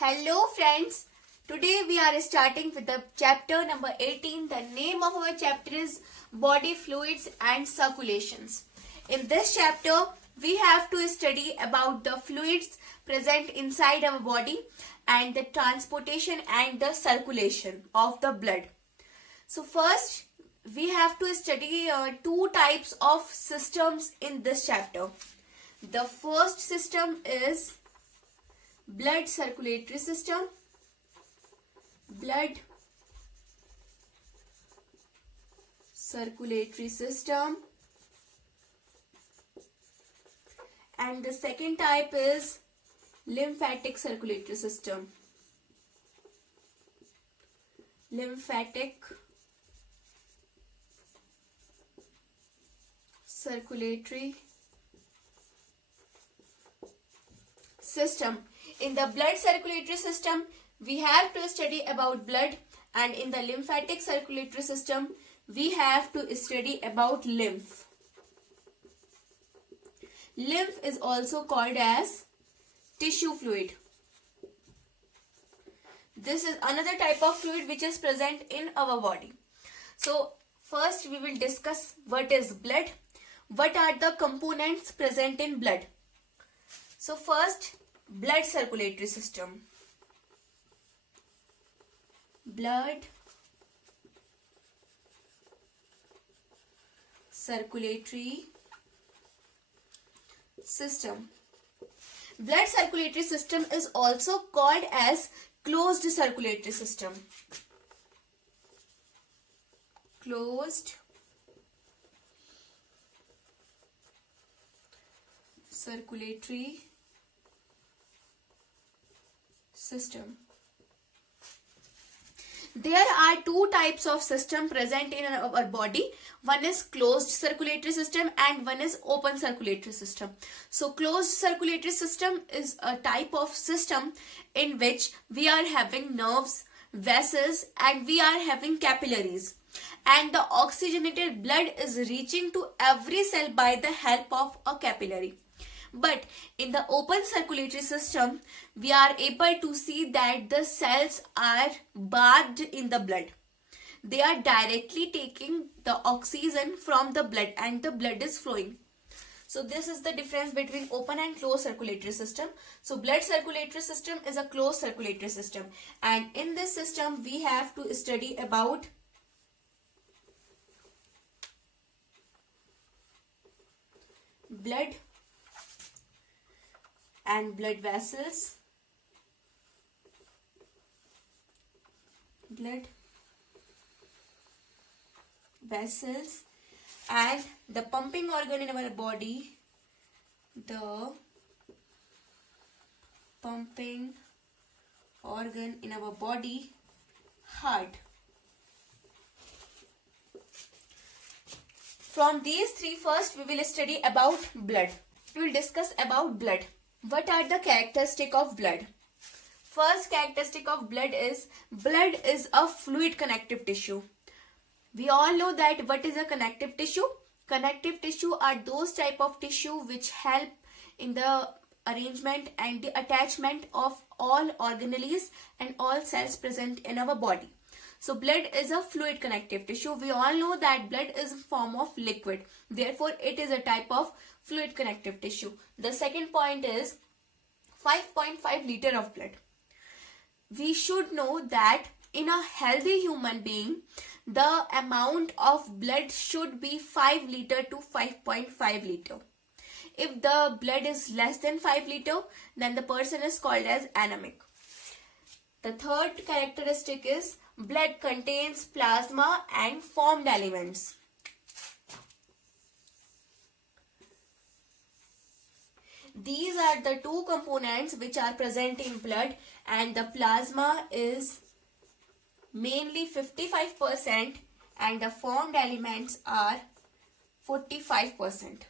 Hello friends, today we are starting with the chapter number 18. The name of our chapter is Body Fluids and Circulations. In this chapter, we have to study about the fluids present inside our body and the transportation and the circulation of the blood. So first, we have to study two types of systems in this chapter. The first system is blood circulatory system, blood circulatory system, and the second type is lymphatic circulatory system, lymphatic circulatory system. In the blood circulatory system, we have to study about blood, and in the lymphatic circulatory system, we have to study about lymph. Lymph is also called as tissue fluid. This is another type of fluid which is present in our body. So, first we will discuss what is blood, what are the components present in blood. So, first, blood circulatory system. Blood circulatory system. Blood circulatory system is also called as closed circulatory system. Closed circulatory system. There are two types of system present in our body. One is closed circulatory system and one is open circulatory system. So closed circulatory system is a type of system in which we are having nerves, vessels, and we are having capillaries. And the oxygenated blood is reaching to every cell by the help of a capillary. But in the open circulatory system, we are able to see that the cells are bathed in the blood. They are directly taking the oxygen from the blood and the blood is flowing. So this is the difference between open and closed circulatory system. So blood circulatory system is a closed circulatory system. And in this system, we have to study about blood and blood vessels, blood vessels, and the pumping organ in our body, the pumping organ in our body, heart. From these three, first we will study about blood. We will discuss about blood. What are the characteristics of blood? First characteristic of blood is a fluid connective tissue. We all know that what is a connective tissue? Connective tissue are those type of tissue which help in the arrangement and the attachment of all organelles and all cells present in our body. So blood is a fluid connective tissue. We all know that blood is a form of liquid. Therefore, it is a type of fluid connective tissue. The second point is 5.5 liter of blood. We should know that in a healthy human being, the amount of blood should be 5 liter to 5.5 liter. If the blood is less than 5 liter, then the person is called as anemic. The third characteristic is blood contains plasma and formed elements. These are the two components which are present in blood, and the plasma is mainly 55% and the formed elements are 45%.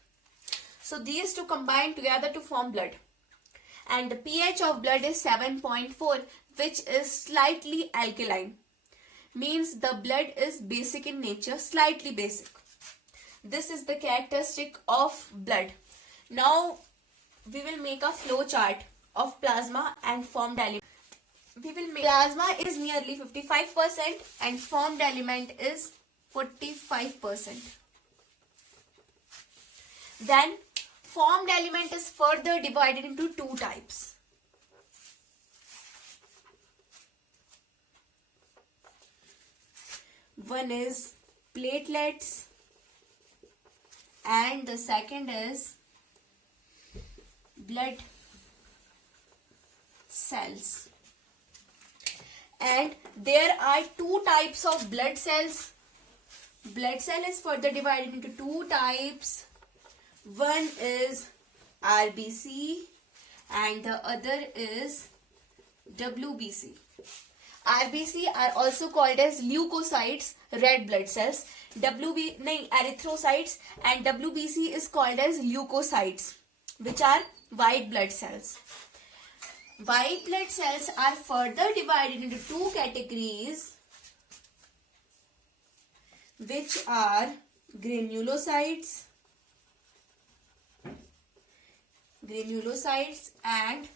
So these two combine together to form blood. And the pH of blood is 7.4, which is slightly alkaline. Means the blood is basic in nature, slightly basic. This is the characteristic of blood. Now we will make a flow chart of plasma and formed element. we will make plasma is nearly 55% and formed element is 45%. Then formed element is further divided into two types. One is platelets and the second is blood cells. And there are two types of blood cells. Blood cell is further divided into two types. One is RBC and the other is WBC. RBC are also called as leukocytes, red blood cells. Erythrocytes, and WBC is called as leukocytes, which are white blood cells. White blood cells are further divided into two categories, which are granulocytes and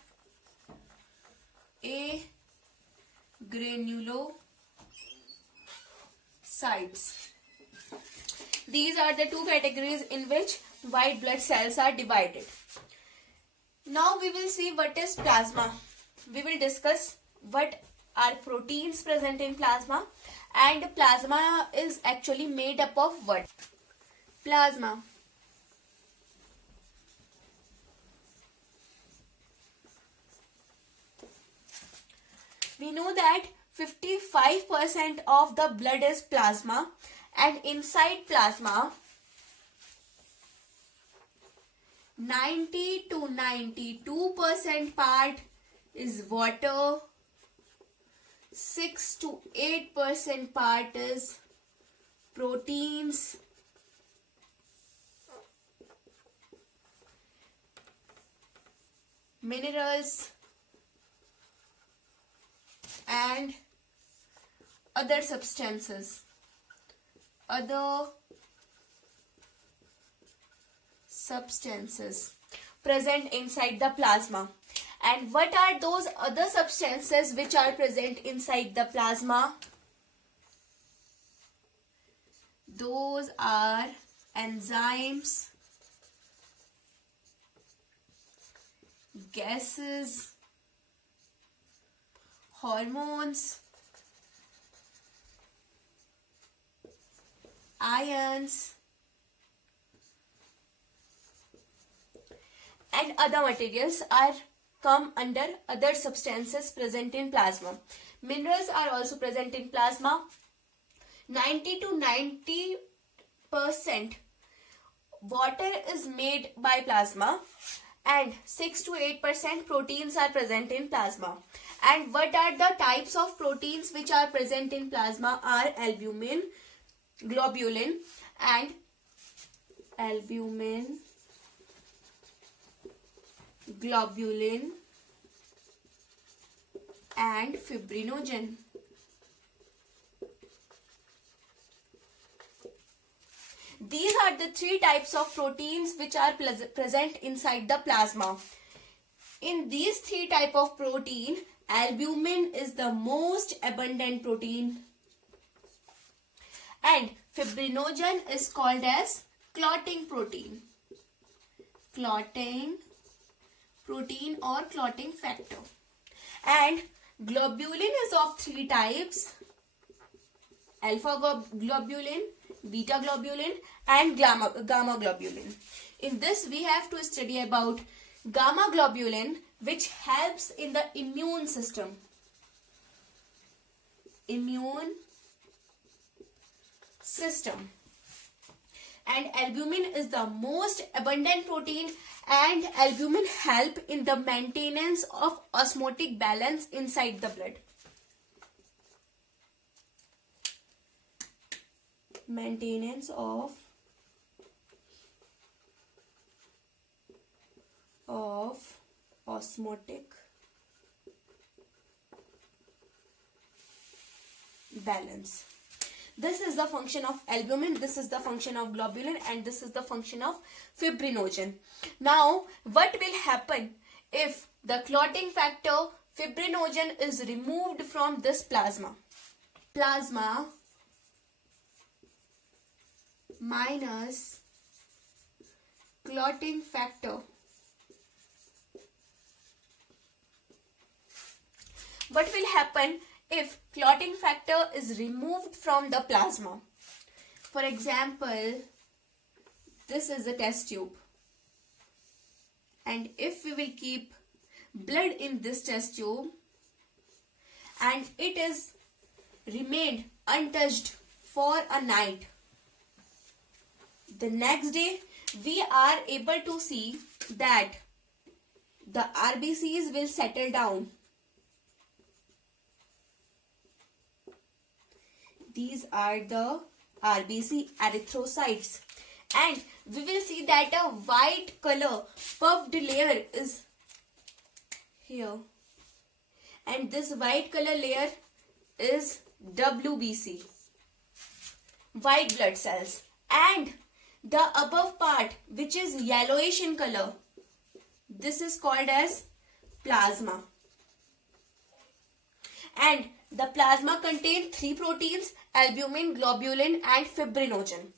agranulocytes. These are the two categories in which white blood cells are divided. Now we will see what is plasma. We will discuss what are proteins present in plasma, and plasma is actually made up of what? Plasma. We know that 55% of the blood is plasma, and inside plasma 90 to 92% part is water, 6 to 8% part is proteins, minerals and other substances. Present inside the plasma. And what are those other substances which are present inside the plasma? Those are enzymes, gases, hormones, ions, and other materials are come under other substances present in plasma. Minerals are also present in plasma. 90 to 90% water is made by plasma, and 6 to 8% proteins are present in plasma. And what are the types of proteins which are present in plasma are albumin, globulin and fibrinogen. These are the three types of proteins which are present inside the plasma. In these three types of protein, albumin is the most abundant protein, and fibrinogen is called as clotting protein. Clotting protein or clotting factor. And globulin is of three types: alpha globulin, beta globulin and gamma globulin. In this we have to study about gamma globulin, which helps in the immune system. And albumin is the most abundant protein, and albumin help in the maintenance of osmotic balance inside the blood. Maintenance of osmotic balance. This is the function of albumin, this is the function of globulin, and this is the function of fibrinogen. Now, what will happen if the clotting factor fibrinogen is removed from this plasma. Plasma minus clotting factor. What will happen if clotting factor is removed from the plasma? For example, this is a test tube. And if we will keep blood in this test tube and it is remained untouched for a night, the next day we are able to see that the RBCs will settle down. These are the RBC erythrocytes, and we will see that a white color puffed layer is here, and this white color layer is WBC, white blood cells, and the above part, which is yellowish in color, this is called as plasma. And the plasma contains 3 proteins: albumin, globulin and fibrinogen.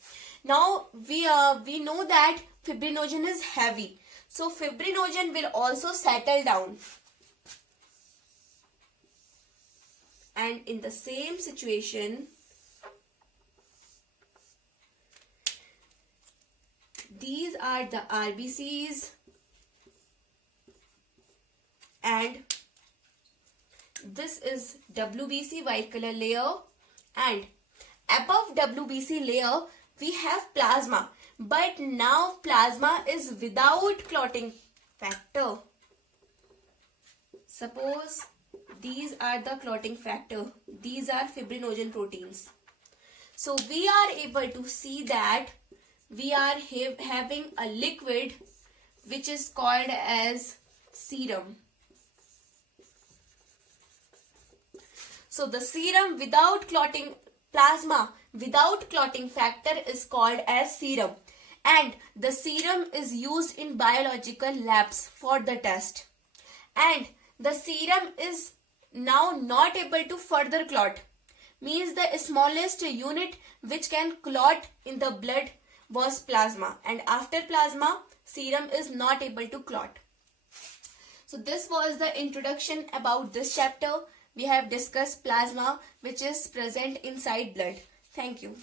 Now we know that fibrinogen is heavy, so fibrinogen will also settle down. And in the same situation, these are the RBCs and this is WBC, white color layer, and above WBC layer we have plasma, but now plasma is without clotting factor. Suppose these are the clotting factor, these are fibrinogen proteins. So we are able to see that we are having a liquid which is called as serum. So the serum without clotting plasma, without clotting factor is called as serum, and the serum is used in biological labs for the test, and the serum is now not able to further clot, means the smallest unit which can clot in the blood was plasma, and after plasma serum is not able to clot. So this was the introduction about this chapter. We have discussed plasma, which is present inside blood. Thank you.